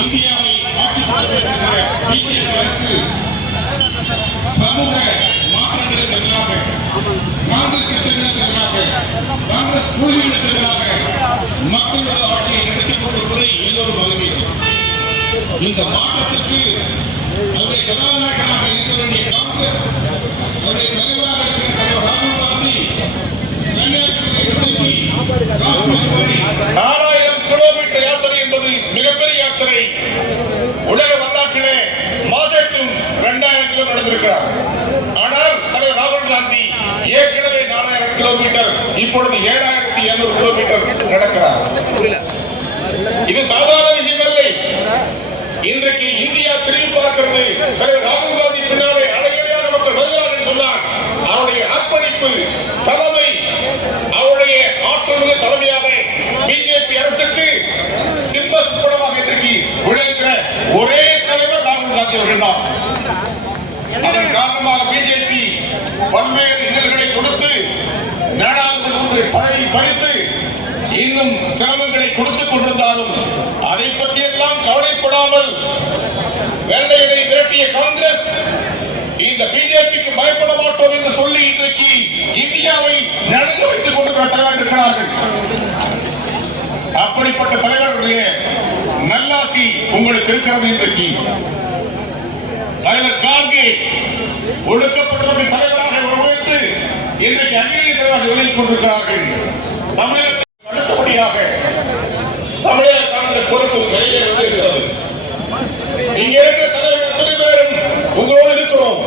இந்தியாவை ஆட்சி சமூக மாற்றங்களுக்கு எதிராக, காங்கிரசுக்கு எதிராக, காங்கிரஸ் குழுவிற்கு எதிராக மக்களோட ஆட்சியை நடத்திக் கொண்டிருப்பதை எல்லோரும் அறிவீர்கள். இந்த மாற்றத்திற்கு அவருடைய கதாநாயகனாக இருக்க வேண்டிய காங்கிரஸ், அவருடைய தலைவராக இருக்கிற ராகுல் காந்தி 4000 கிலோமீட்டர் யாத்திரை என்பது மிகப்பெரிய யாத்திரை. உலக வரலாற்றிலே மாதத்தும் 2000 கிலோமீட்டர் நடந்திருக்கிறார். ஆனால் தலைவர் ராகுல் காந்தி ஏற்கனவே 4000 கிலோமீட்டர், இப்பொழுது 7200 கிலோமீட்டர் நடக்கிறார். இது சாதாரண விஷயம் இல்லை. இன்றைக்கு இந்தியா திரும்பி பார்க்கிறது. தலைவர் ராகுல் காந்தி பின்னாலே அலையலையாக மக்கள் வருகிறார்கள் சொன்னார். அவருடைய அர்ப்பணிப்பு, தலைமை, அவருடைய ஆற்றல் தலைமையாக பிஜேபி அரசுக்கு சிம்மஸ்படமாக இன்றைக்கு விளைகிற ஒரே தலைவர் ராகுல் காந்தி அவர்கள் தான். அதன் காரணமாக பிஜேபி பல்வேறு இன்னல்களை கொடுத்து, நாடாளுமன்ற பதவி பறித்து, இன்னும் சிரமங்களை கொடுத்துக் கொண்டிருந்தாலும் அதை பற்றியெல்லாம் கவலைப்படாமல் வெள்ளையனை விரட்டிய காங்கிரஸ் இந்த பிஜேபிக்கு பயப்பட மாட்டோம் என்று சொல்லி இன்றைக்கு இந்தியாவை நடந்து வைத்துக் கொண்டிருக்கிற தலைவர் இருக்கிறார்கள். அப்படிப்பட்ட தலைவர்களுடைய நல்லாசி உங்களுக்கு இருக்கிறது. இன்றைக்கு தலைவர் கார்கே ஒடுக்கப்பட்டவர்கள் தலைவராக உருவாக்கி இன்றைக்கு அங்கீகரித்தவராக விலகிக் கொண்டிருக்கிறார்கள். தமிழகத்தில் அடுத்தபடியாக தமிழக காங்கிரஸ் பொறுப்பு கையிலே வந்திருக்கிறது. இங்க இருக்கிற தலைவர்கள் அத்தனை பேரும் உங்களோடு இருக்கிறோம்,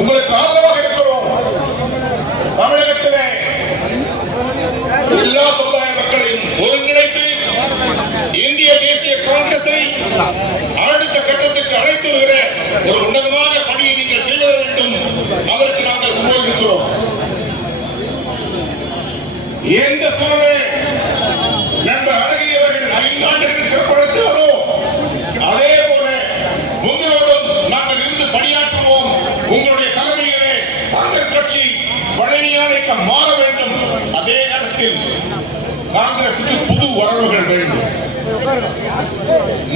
உங்களுக்கு ஆதரவாக இருக்கிறோம். தமிழகத்திலே எல்லா சமுதாய மக்களையும் ஒருங்கிணைத்து இந்திய தேசிய காங்கிரஸை அடுத்த கட்டத்திற்கு அழைத்து வருகிற ஒரு உன்னதமான பணியை நீங்கள் செய்ய வேண்டும். அதற்கு நாங்கள் உபயோகிக்கிறோம். எந்த சூழலை நண்பர் அழகியவர்கள் 5 ஆண்டுகள் சிறப்படுத்தாரோ அதே போல உங்களோடும் நாங்கள் இருந்து பணியாற்றுவோம். உங்களுடைய தலைமையிலே காங்கிரஸ் கட்சி பழனியாக மாற வேண்டும். அதே நேரத்தில் காங்கிரசுக்கு புது வரவுகள் வேண்டும்,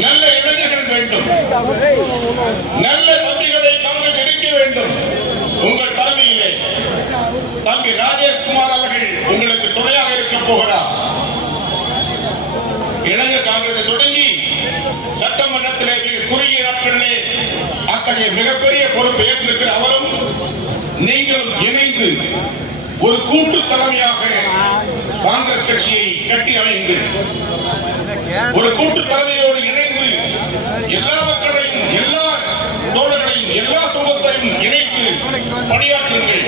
நல்ல இளைஞர்கள் வேண்டும், நல்ல தம்பிகளை காங்கிரஸ் எடுக்க வேண்டும். உங்கள் தலைமையிலே தம்பி ராஜேஷ்குமார் அவர்கள் உங்களுக்கு துணையாக இருக்க போகிறார். இளைஞர் காங்கிரஸை தொடங்கி சட்டமன்றத்திலே குறுகிய நாட்களிலே அத்தகைய மிகப்பெரிய பொறுப்பை ஏற்றிருக்கிற அவரும் நீங்களும் இணைந்து ஒரு கூட்டு தலைமையாக காங்கிரஸ் கட்சியை கட்டி அமைந்து ஒரு கூட்டு தலைமையோடு இணைந்து எல்லா மக்களையும், எல்லா தோழர்களையும், எல்லா சமூகத்தையும் இணைத்து பணியாற்றுங்கள்.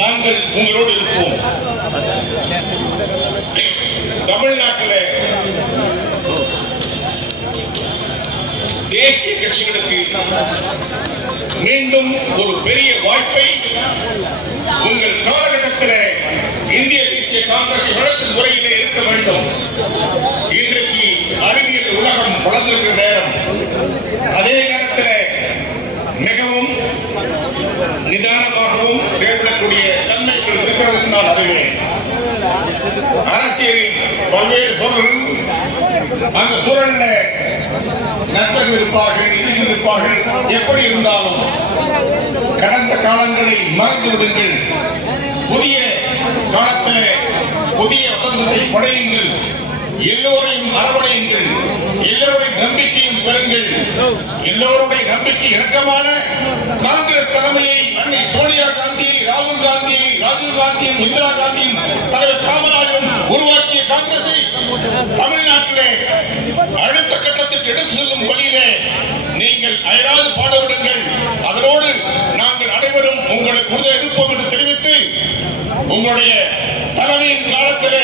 நாங்கள் உங்களோடு இருப்போம். தமிழ்நாட்டில் தேசிய கட்சிகளுக்கு மீண்டும் ஒரு பெரிய வாய்ப்பை உங்கள் காலகட்டத்தில் இந்திய தேசிய காங்கிரஸ் வழக்கு முறையிலே இருக்க வேண்டும். இன்றைக்கு அறிவியல் உலகம் வளர்ந்திருக்கிற நேரம், அதே நேரத்தில் மிகவும் நிதானமாகவும் செயல்படக்கூடிய தன்மைகள் இருக்கிறது நான் அறிவேன். அரசியலில் பல்வேறு பொருள்கள் அந்த சூழலில் நண்பர்கள் இருப்பார்கள், எதிரிகள் இருப்பார்கள். எப்படி இருந்தாலும் கடந்த காலங்களை மறந்து விடுங்கள். புதிய காலத்தில் புதிய வசந்தத்தை படையுங்கள். எல்லோரையும் அரவணையுங்கள். எல்லோருடைய நம்பிக்கையும் பெறுங்கள். எல்லோருடைய நம்பிக்கை இணக்கமான காங்கிரஸ் தலைமையை அன்னை சோனியா காந்தியை, ராகுல் காந்தியை, ராஜீவ் காந்தியும், இந்திரா காந்தியும், தலைவர் காமராஜரும் உருவாக்கிய காங்கிரஸை தமிழ்நாட்டிலே அடுத்த கட்டத்திற்கு எடுத்து செல்லும் வழியிலே நீங்கள் அயராது பாடுபடுங்கள். அதனோடு நாங்கள் அனைவரும் உங்களுக்கு உறுதி இருப்போம் என்று தெரிவித்து, உங்களுடைய தலைமையின் காலத்திலே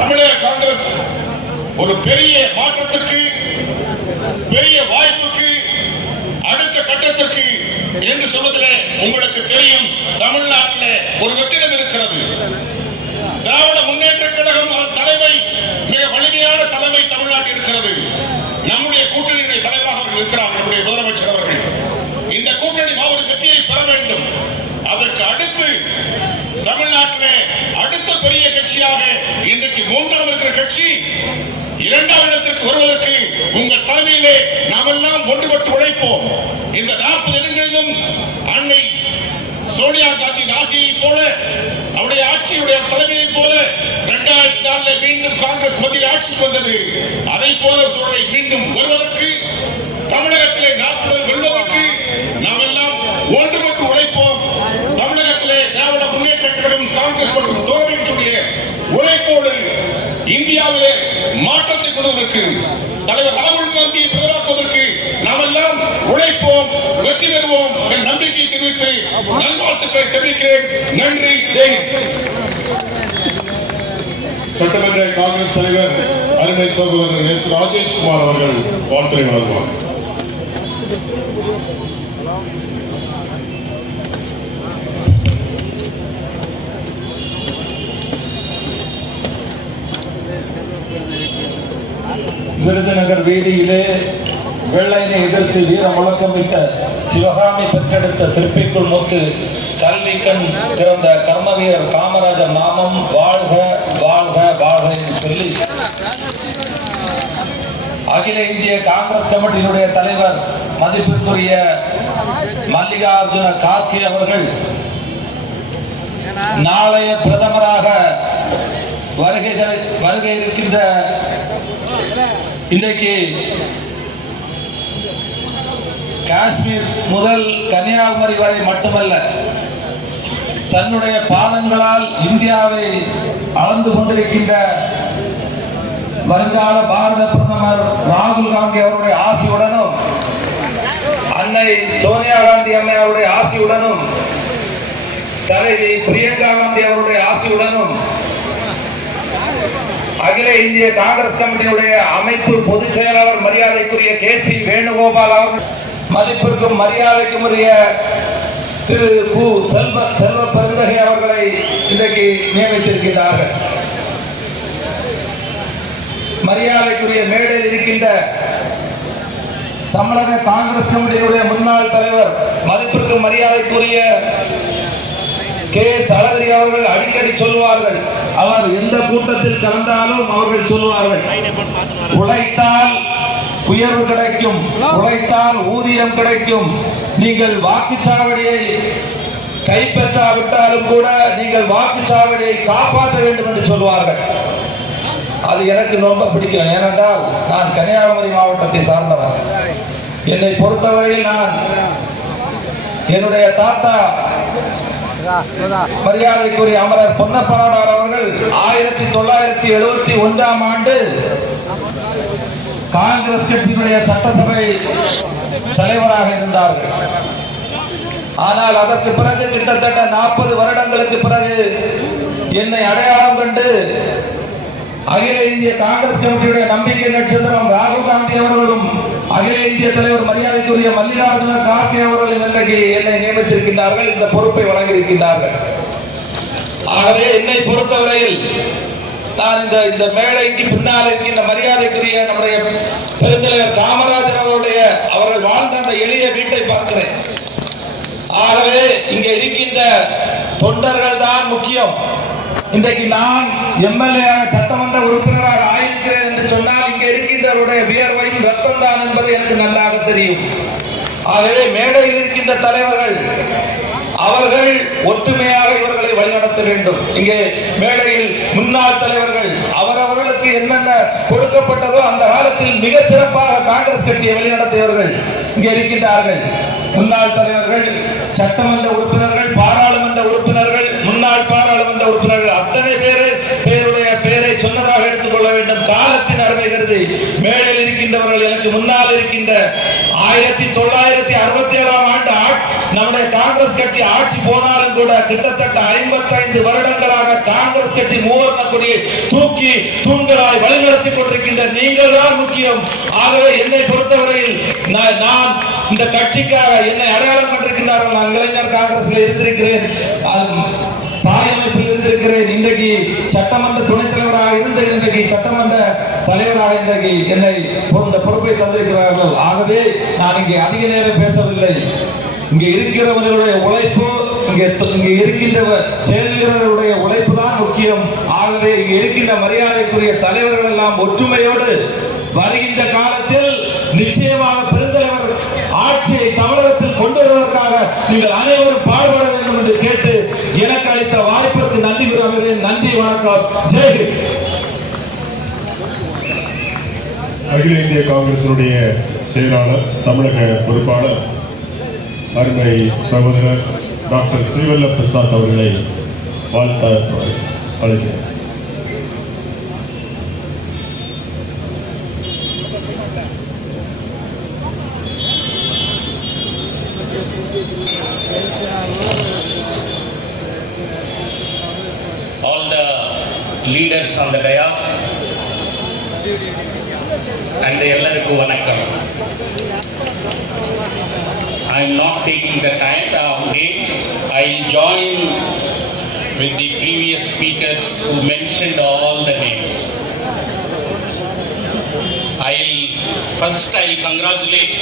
தமிழக காங்கிரஸ் ஒரு பெரிய மாற்றத்திற்கு, பெரிய வாய்ப்புக்கு, அடுத்த கட்டத்திற்கு என்று சொல்வதிலே உங்களுக்கு தெரியும். தமிழ்நாட்டில் ஒரு வெற்றிடம் இருக்கிறது. திராவிட முன்னேற்ற கழகம் தலைமை மிக வலிமையான தலைமை தமிழ்நாட்டில் இருக்கிறது. நம்முடைய கூட்டணியுடைய தலைவராக இருக்கிறார் நம்முடைய முதலமைச்சர் அவர்கள். இந்த கூட்டணி மாபெரும் வெற்றியை பெற வேண்டும். அதற்கு அடுத்து தமிழ்நாட்டிலே அடுத்த பெரிய கட்சியாக இன்றைக்கு 3ஆம் இருக்கிற கட்சி இரண்டாவது இடத்திற்கு வருவதற்கு உங்கள் தலைமையிலே நாமெல்லாம் ஒன்றுபட்டு உழைப்போம். இந்த 40 இடங்களிலும் அன்னை சோனியா காந்தி ஆட்சியை போல, அவருடைய ஆட்சியுடைய தலைமையை போல 2004 மீண்டும் காங்கிரஸ் மத்தியில் ஆட்சிக்கு வந்தது. அதை போல சூழலை மீண்டும் வருவதற்கு, தமிழகத்திலே 40 வெல்வதற்கு நாம் எல்லாம் ஒன்றுபட்டு உழைப்போம். தமிழகத்திலே திராவிட முன்னேற்ற கழகம், காங்கிரஸ் மற்றும் தோழமையுடைய உழைப்போடு இந்தியாவிலே மாற்றத்தை கொள்வதற்கு, தலைவர் ராகுல் காந்தியை பிரதமராக்குவதற்கு நாம் எல்லாம் உழைப்போம், வெற்றி பெறுவோம் என்ற நம்பிக்கை தெரிவித்து நல்வாழ்த்துக்களை தெரிவிக்கிறேன். நன்றி. சட்டமன்ற காங்கிரஸ் தலைவர் அருமை சகோதரர் எஸ். ராஜேஷ்குமார் அவர்கள் வாழ்த்துரை வழங்குவார். விருதுநகர் வீதியிலே வெள்ளையனை எதிர்த்து வீர முழக்கமிட்ட சிவகாமி பெற்றெடுத்த சிற்பிக்குள் முத்து கல்வி கண் திறந்த கர்மவீரர் காமராஜர் நாமம் வாழ்க வாழ்க வாழ்க என்று சொல்லி அகில இந்திய காங்கிரஸ் கமிட்டியினுடைய தலைவர் மதிப்பிற்குரிய மல்லிகார்ஜுன கார்கே அவர்கள் நாளைய பிரதமராக வருகை இருக்கின்ற இன்றைக்கு காஷ்மீர் முதல் கன்னியாகுமரி வரை மட்டுமல்ல, தன்னுடைய பாதங்களால் இந்தியாவை அளந்து கொண்டிருக்கின்ற வருங்கால பாரத பிரதமர் ராகுல் காந்தி அவருடைய ஆசியுடனும், அன்னை சோனியா காந்தி அம்மையாருடைய ஆசியுடனும், தலைவி பிரியங்கா காந்தி அவருடைய ஆசியுடனும், அகில இந்திய காங்கிரஸ் கமிட்டியினுடைய அமைப்பு பொதுச் செயலாளர் மரியாதைக்குரிய KC வேணுகோபால் அவர்கள், மதிப்பிற்கும் மரியாதைக்கும் உரிய திரு கு. செல்வ பெருந்தகை அவர்களை இன்றைக்கு நியமித்திருக்கிறார்கள். மரியாதைக்குரிய மேடையில் இருக்கின்ற தமிழக காங்கிரஸ் கமிட்டியினுடைய முன்னாள் தலைவர் மதிப்பிற்கும் மரியாதைக்குரிய KS அழகிரி அவர்கள் அடிக்கடி சொல்வார்கள், அவர் எந்த கூட்டத்தில் கலந்தாலும் அவர்கள் சொல்வார்கள், உழைத்தால் உயர்வு கிடைக்கும், உழைத்தால் ஊதியம் கிடைக்கும், நீங்கள் வாக்குச்சாவடியை கைப்பற்றாவிட்டாலும் கூட நீங்கள் வாக்குச்சாவடியை காப்பாற்ற வேண்டும் என்று சொல்வார்கள். அது எனக்கு ரொம்ப பிடிக்கும். ஏனென்றால் நான் கன்னியாகுமரி மாவட்டத்தை சார்ந்தவர். என்னை பொறுத்தவரையில் நான் என்னுடைய தாத்தா மரியாதைக்குரிய அமரர் பொன்னப்பனார் அவர்கள் 1971ஆம் ஆண்டு காங்கிரஸ் கட்சியினுடைய சட்டசபை தலைவராக இருந்தார்கள். ஆனால் அதற்கு பிறகு கிட்டத்தட்ட 40 வருடங்களுக்கு பிறகு என்னை அடையாளம் கண்டு அகில இந்திய காங்கிரஸ் கமிட்டியுடைய நம்பிக்கை நட்சத்திரம் ராகுல் காந்தி அவர்களும் அகில இந்திய தலைவர் மரியாதைக்குரிய மல்லிகார்ஜுன கார்கே அவர்களும் இன்றைக்கு என்னை நியமித்திருக்கின்றார்கள், இந்த பொறுப்பை வழங்கியிருக்கின்றார்கள். ஆகவே என்னை பொறுத்தவரையில் நான் இந்த மேடைக்கு பின்னால் இருக்கின்ற மரியாதைக்குரிய நம்முடைய பெருந்தலைவர் காமராஜர் அவர்கள் வாழ்ந்த அந்த எளிய வீட்டை பார்க்கிறேன். ஆகவே இங்கே இருக்கின்ற தொண்டர்கள் தான் முக்கியம். இன்றைக்கு நான் MLA சட்டமன்ற உறுப்பினராக ஆயிருக்கிறேன் என்று சொன்னால் இங்கே இருக்கின்றவருடைய வியர்வையும் ரத்தம் தான் என்பது எனக்கு நன்றாக தெரியும். ஆகவே மேடையில் இருக்கின்ற தலைவர்கள் அவர்கள் ஒற்றுமையாக இவர்களை வழிநடத்த வேண்டும். இங்கே மேடையில் முன்னாள் தலைவர்கள் அவரவர்களுக்கு என்னென்ன கொடுக்கப்பட்டதோ அந்த காலத்தில் மிக சிறப்பாக காங்கிரஸ் கட்சியை வழிநடத்தியவர்கள் இங்கே இருக்கின்றார்கள். முன்னாள் தலைவர்கள், சட்டமன்ற உறுப்பினர்கள், பாராளுமன்ற உறுப்பினர்கள், முன்னாள் பாராளுமன்ற உறுப்பினர்கள் அத்தனை பேருடைய பெயரை சொன்னதாக எடுத்துக்கொள்ள வேண்டும். காலத்தின் அருமை கருதி மேடையில் இருக்கின்றவர்கள் எனக்கு முன்னால் இருக்கின்ற 1967ஆம் ஆண்டு நம்முடைய காங்கிரஸ் கட்சி ஆட்சி போனாலும் கூட கிட்டத்தட்ட 55 வருடங்களாக காங்கிரஸ் கட்சி மூவர்ண கொடியை தூக்கி தூண்களாய் வழிநடத்திக் கொண்டிருக்கின்ற நீங்கள் தான் முக்கியம். ஆகவே என்னை பொறுத்தவரையில் நான் இந்த கட்சிக்காக என்னை அடையாளம் கண்டிருக்கின்றார்கள். நான் இளைஞர் காங்கிரஸ்ல இருந்திருக்கிறேன், தாயமைப்பில் இருந்திருக்கிறேன், இன்றைக்கு சட்டமன்ற துணைத் தலைவராக இருந்து இன்றைக்கு சட்டமன்ற தலைவராக இன்றைக்கு என்னை இந்த பொறுப்பை தந்திருக்கிறார்கள். ஆகவே நான் இங்கே அதிக நேரம் பேசவில்லை. இங்கே இருக்கிறவர்களுடைய உழைப்பு, இங்கே இருக்கின்ற செயல்கிறவர்களுடைய உழைப்பு தான் முக்கியம். ஆகவே ஆகவே இங்கு இருக்கின்ற மரியாதைக்குரிய தலைவர்கள் எல்லாம் ஒற்றுமையோடு வருகின்ற காலத்தில் நிச்சயமாக பெருந்தலைவர் ஆட்சியை தமிழகத்தில் கொண்டு வருவதற்காக நீங்கள் அனைவரும் பாடுபட வேண்டும் என்று கேட்டு எனக்கு அளித்த வாய்ப்பிற்கு நன்றி கூறுகிறேன். நன்றி, வணக்கம், ஜெய்ஹிந்த். அகில இந்திய காங்கிரசினுடைய செயலாளர் தமிழக பொறுப்பாளர் அருமை சகோதரர் டாக்டர் ஸ்ரீவல்ல பிரசாத் அவர்களை வாழ்த்த அழைக்கிறேன். All the leaders on the dais and எல்லாருக்கும் வணக்கம். I am not taking the time of names. I will join with the previous speakers who mentioned all the names. First I will congratulate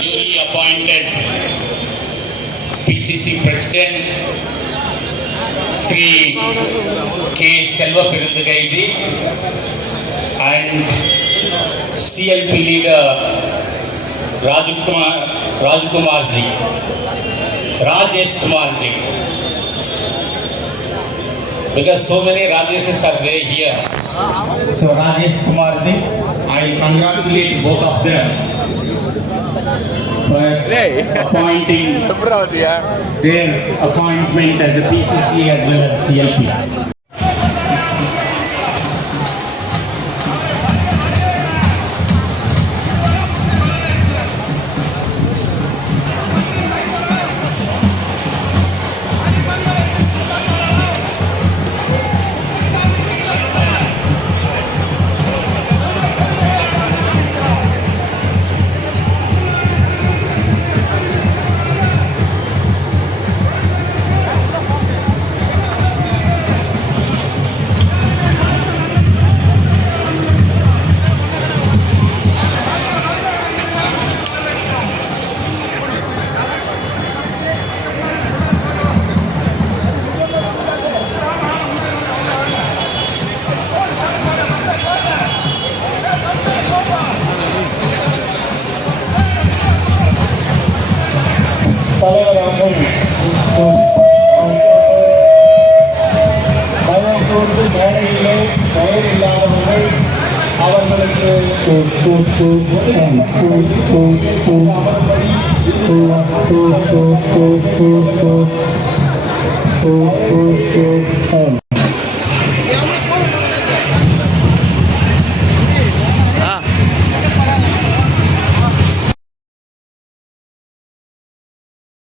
newly appointed PCC President Sri K. Selva Perundugai ji and CLP leader Rajkumar ji, Rajesh Kumar ji, because so many Rajeshes are there here. So Rajesh Kumar ji, I congratulate both of them for appointing their appointment as a PCC as well as CLP. தலைவராகும் பயன்போட்டு மேடையிலே பெயர் இல்லாதவர்கள் அவர்களுக்கு